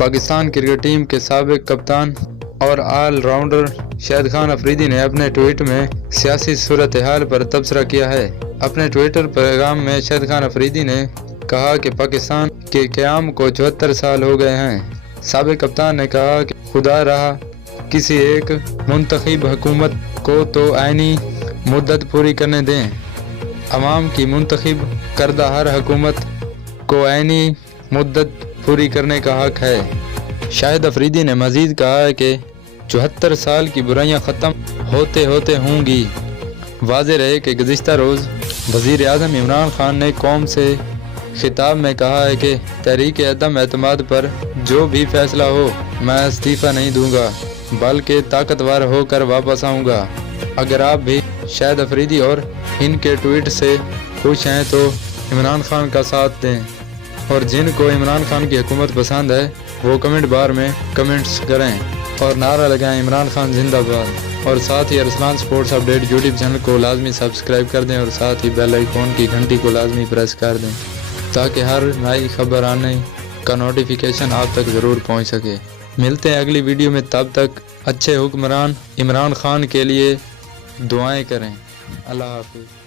Pakistan cricket team کے سابق کپتان اور آل راؤنڈر شاہد خان افریدی نے اپنے ٹویٹ میں سیاسی صورتحال پر تبصرہ کیا ہے۔ اپنے ٹویٹر پیغام میں شاہد خان افریدی نے کہا کہ پاکستان کے قیام کو 74 سال ہو گئے ہیں۔ سابق کپتان نے کہا کہ خدا رہا کسی ایک منتخب حکومت کو تو آئینی مدت پوری کرنے دیں۔ عوام کی منتخب کردہ ہر حکومت کو آئینی مدت پوری کرنے کا حق ہے۔ شاہد افریدی نے مزید کہا ہے کہ 74 سال کی برائیاں ختم ہوتے ہوتے ہوں گی۔ واضح رہے کہ گزشتہ روز وزیر اعظم عمران خان نے قوم سے خطاب میں کہا ہے کہ تحریک عدم اعتماد پر جو بھی فیصلہ ہو میں استعفیٰ نہیں دوں گا بلکہ طاقتور ہو کر واپس آؤں گا۔ اگر آپ بھی شاہد افریدی اور ان کے ٹویٹ سے خوش ہیں تو عمران خان کا ساتھ دیں، اور جن کو عمران خان کی حکومت پسند ہے وہ کمنٹ بار میں کمنٹس کریں اور نعرہ لگائیں عمران خان زندہ باد۔ اور ساتھ ہی Arsalan sports update YouTube channel کو لازمی سبسکرائب کر دیں اور ساتھ ہی بیل آئیکن کی گھنٹی کو لازمی پریس کر دیں تاکہ ہر نئی خبر آنے کا نوٹیفیکیشن آپ تک ضرور پہنچ سکے۔ ملتے ہیں اگلی ویڈیو میں، تب تک اچھے حکمران عمران خان کے لیے دعائیں کریں۔ اللہ حافظ۔